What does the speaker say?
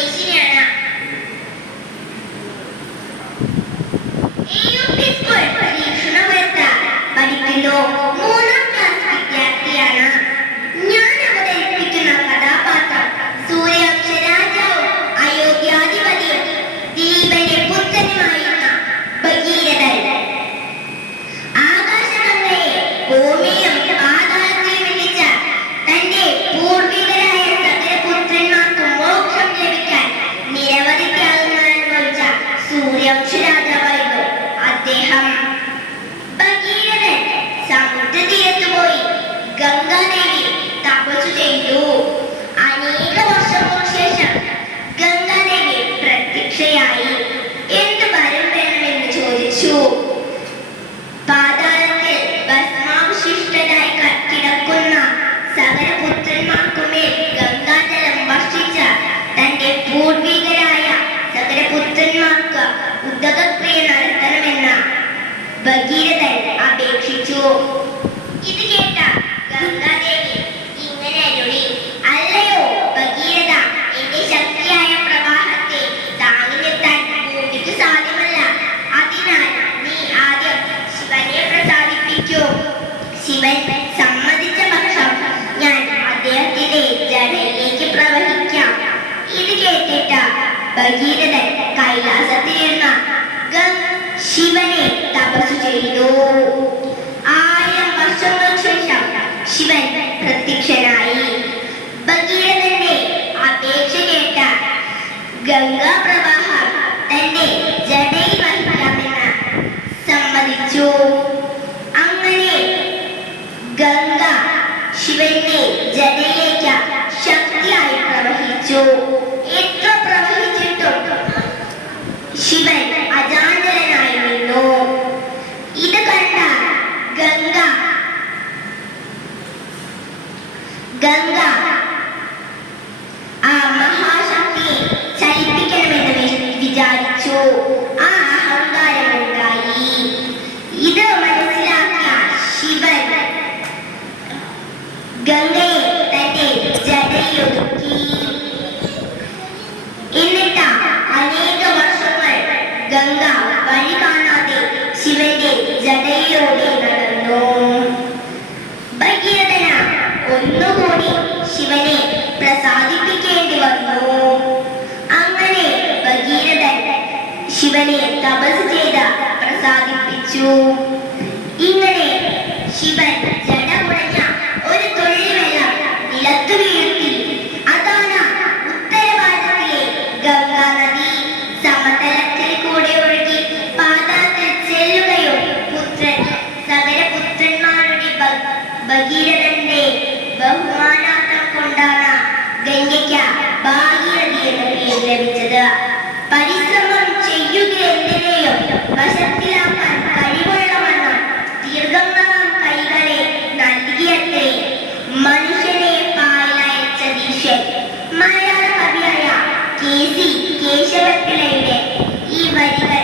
സ്വദേശിനിയാണ്. പഠിക്കുന്നു. 3ാം ക്ലാസ് വിദ്യാർത്ഥിയാണ്. ഞാൻ അവതരിപ്പിക്കുന്ന കഥാപാത്രം സൂര്യവംശ രാജാവും അയോധ്യാധിപതിയും ദിലീപന്റെ പുത്രനുമായിരുന്ന ഭഗീരഥൻ. ആകാശഗംഗയെ ഭൂമിയും പാതാളത്തിലും എത്തിച്ച തന്റെ പൂർവികരായ സകലപുത്രന്മാർക്ക് മോക്ഷം ലഭിക്കാൻ നിരവധി ത്യാഗങ്ങൾ അനുഭവിച്ച സൂര്യവംശ രാജാവായിരുന്നു അദ്ദേഹം. ഭഗീരഥൻ സമുദ്രതീരത്ത് പോയി ഗംഗാദേവി തപസ്സു ചെയ്തു. അനേക വർഷങ്ങൾക്ക് ശേഷം ഗംഗാദേവി പ്രത്യക്ഷയായി. എന്ത് വരം വേണമെന്ന് ചോദിച്ചു. പാതാളത്തിൽ ഭസ്മാവശിഷ്ടരായി കിടക്കുന്ന സകലപുത്രന്മാർക്കുമേൽ ഗംഗാജലം വർഷിച്ച തന്റെ പൂർവികരായ സകലപുത്രന്മാർക്ക് ഉദകക്രിയ നടത്തണമെന്ന് ഭഗീരഥൻ അപേക്ഷിച്ചു. ഇത് കേട്ട ഗംഗാദേവി ഇങ്ങനെ അരുളി, അല്ലയോ ഭഗീരഥ, എന്റെ ശക്തിയായ പ്രവാഹത്തെ താങ്ങി നിർത്താൻ ഭൂമിക്ക് സാധ്യമല്ല. അതിനാൽ നീ ആദ്യം ശിവനെ പ്രസാദിപ്പിക്കൂ. ശിവൻ സമ്മതിച്ച പക്ഷം ഞാൻ അദ്ദേഹത്തിന്റെ ജടയിലേക്ക് പ്രവഹിക്കാം. ഇത് കേട്ടിട്ട ഭഗീരഥൻ കൈലാസത്തിലിരുന്ന ശിവനെ തപസ്സു ചെയ്തു. 1000 വർഷങ്ങൾക്ക് ശേഷം ശിവൻ പ്രത്യക്ഷനായി. ഭഗീരഥന്റെ അപേക്ഷ കേട്ട ഗംഗാപ്രവാഹം തന്റെ ജടയിൽ വഹിക്കാമെന്ന് സമ്മതിച്ചു. അങ്ങനെ ഗംഗ ശിവന്റെ ജടയിലേക്ക് ശക്തിയായി പ്രവഹിച്ചു. എത്ര പ്രവഹിച്ചിട്ടും ശിവൻ അജാന്തരനായി നിന്നു. ഇത് കണ്ട ഗംഗ ആ മഹാശക്തിയെ ചലിപ്പിക്കണമെന്ന് വിചാരിച്ചു. ആ അഹങ്കാരമുണ്ടായി. ഇത് മനസ്സിലാക്കിയ ശിവൻ ഗംഗയെ തന്റെ ജടയിലൊതുക്കി. എന്നിട്ട് അനേക വർഷങ്ങൾ ഗംഗ വഴി കാണാതെ ശിവന്റെ ജടയിലൂടെ നടന്നു. ഭഗീരഥന ഒന്നുകൂടി ശിവനെ പ്രസാദിപ്പിക്കേണ്ടി വന്നു. അങ്ങനെ ഭഗീരഥൻ ശിവനെ തപസ് ചെയ്ത് പ്രസാദിപ്പിച്ചു. ഇങ്ങനെ ശിവൻ ജട കുടഞ്ഞ ഒരു തുള്ളി വെള്ളം നിലത്തു വീഴ്ത്തി. അതാണ് ഉത്തരഭാരതത്തിലെ ഗംഗാ നദി. സമതലത്തിൽ കൂടെ ഒഴുകി പാതാളത്തിൽ ചെല്ലുകയും സകലപുത്രന്മാരുടെ ഭഗീരഥന്റെ ബഹുമാനാർത്ഥം കൊണ്ടാണ് ഗംഗയ്ക്ക് ഭാഗീരഥി എന്ന പേര് ലഭിച്ചത്. പരിശ്രമം ചെയ്യുകയെന്തിനേയും വശത്തിലാക്കാൻ കഴിവുള്ളവണ്ണം ദീർഘങ്ങളാം കൈകളെ നൽകിയത്രേ മനുഷ്യനെ പായലയച്ച ദീശൻ. മലയാള കവിയായ KC കേശവപിള്ളയുടെ ഈ വരികൾ